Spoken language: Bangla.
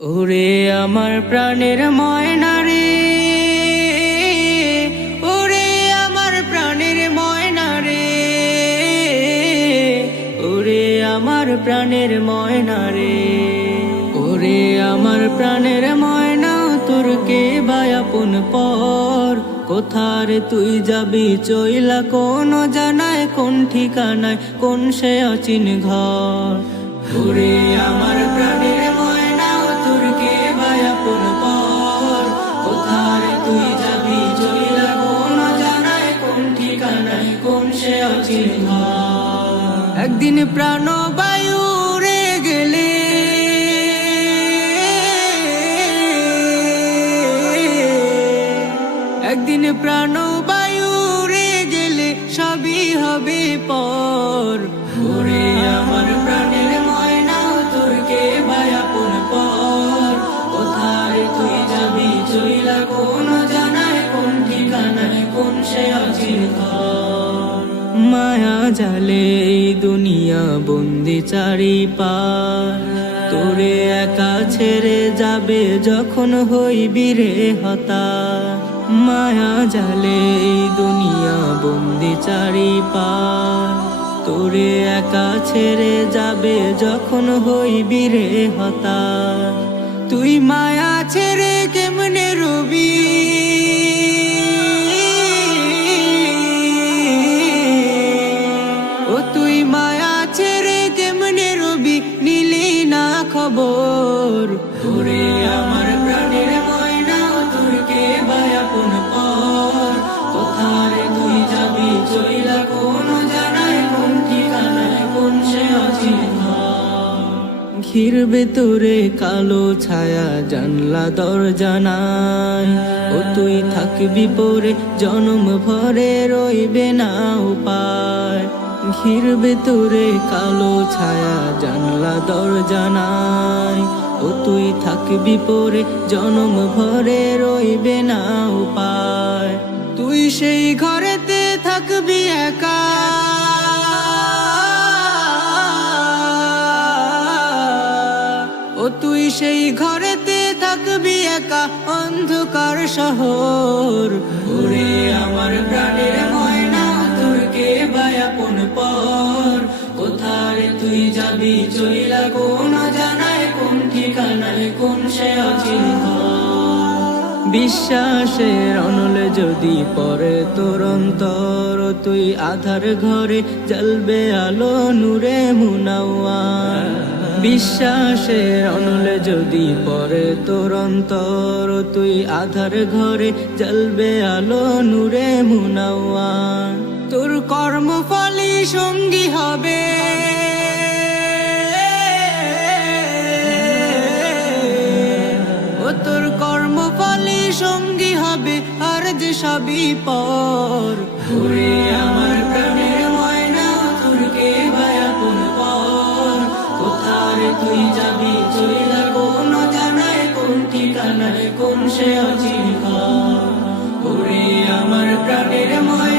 ওরে আমার প্রাণের ময়না রে, ওরে আমার প্রাণের ময়না রে, ওরে আমার প্রাণের ময়না রে, ওরে আমার প্রাণের ময়না, তোর কে বায়াপন পর কোথারে তুই যাবি চইলা, কোন জানায় কোন ঠিকানায় কোন সে অচিন ঘর। ওরে আমার প্রাণের ময়না, তোর কে বায়াপন পর কোথারে তুই যাবি চইলা, কোন জানায় কোন ঠিকানায় কোন সে অচিন ঘর। একদিন প্রাণ বায়ু রে গেলে, একদিন প্রাণ বায়ু রে গেলে সবই হবে পর। ওরে আমার প্রাণের ময়না, তোর কে বায়াপন পর কোথায় তুই যাবি চইলা, কোন জানায় কোন ঠিকানায় কোন সে অচিন ঘর। মায়া জালে এই দুনিয়া বন্দি চারিপার, তোরে একা ছেড়ে যাবে যখন হইবি রে হতাশ। মায়া জালে এই দুনিয়া বন্দি চারিপার, তোরে একা ছেড়ে যাবে যখন হইবি রে হতাশ। তুই মায়া ছেড়ে কেমনে রবি, ও তুই মায়া ছেড়ে কেমনে রবি, নিলি না খবর। ওরে আমার প্রাণের ময়না, তোর কে বায়াপন পর কোথারে তুই যাবি চইলা, কোন জানায় কোন ঠিকানায় কোন সে অচিন ঘর। ঘিরবে তোরে কালো ছায়া জানলা দরজা নাই, ও তুই থাকবি পরে জনম ভরে রইবে না উপায়। ঘিরবে তোরে কালো ছায়া জানলা দরজা নাই, ও তুই থাকবি পরে জনম ভরে রইবে না উপায়। তুই সেই ঘরেতে থাকবি একা, ও তুই সেই ঘরেতে থাকবি একা অন্ধকার শহর। ওরে আমার প্রাণের ময়না, তোর কে বায়াপন পর কোথারে তুই যাবি চইলা, কোন জানায় কোন ঠিকানায় কোন সে অচিন ঘর। বিশ্বাসের অনলে যদি পরে তোর অন্তর, তুই আধার ঘরে জ্বলবে আলো নূরে মুনাওয়ার। বিশ্বাসের অনলে যদি পরে তোর অন্তর, তুই আধার ঘরে জ্বলবে আলো নূরে মুনাওয়ার। তোর কর্মফলই সঙ্গী হবে, ও তোর কর্মফলই সঙ্গী হবে, আর যে সবই পর। ওরে আমার প্রাণের ময়না, তোর কে বায়াপন পর কোথারে তুই যাবি চইলা, কোন জানায় কোন ঠিকানায় কোন সে অচিন ঘর। ওরে আমার প্রাণের ময়না,